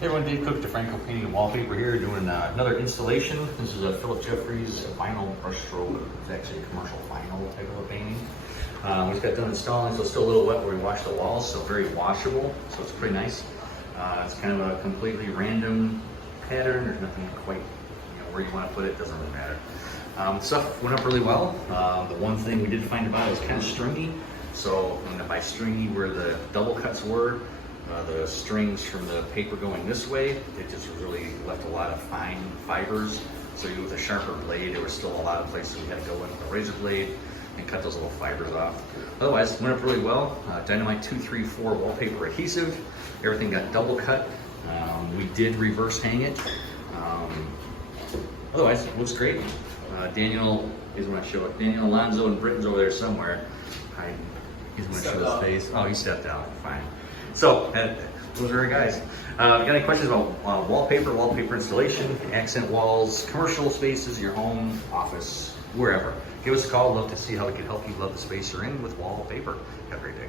Hey everyone, Dave Cook, DeFranco Painting and Wallpaper here, doing another installation. This is a Phillip Jeffries vinyl brushstroke. It's actually a commercial vinyl type of a painting. We just got done installing, so it's still a little wet where we washed the walls, so very washable, so it's pretty nice. It's kind of a completely random pattern. There's nothing quite, where you want to put it, doesn't really matter. Stuff went up really well. The one thing we did find about it was kind of stringy. So by stringy, where the double cuts were, the strings from the paper going this way, it just really left a lot of fine fibers. So with a sharper blade, there was still a lot of places we had to go in with a razor blade and cut those little fibers off. Otherwise, it went up really well. Dynamite 234 wallpaper adhesive. Everything got double cut. We did reverse hang it. Otherwise, it looks great. Daniel is when I show it. Daniel Alonzo and Britton's over there somewhere. He's going to show his face. Oh, he stepped out. Fine. So, those are our guys. Got any questions about wallpaper installation, accent walls, commercial spaces, your home, office, wherever? Give us a call. Love to see how we can help you love the space you're in with wallpaper. Have a great day.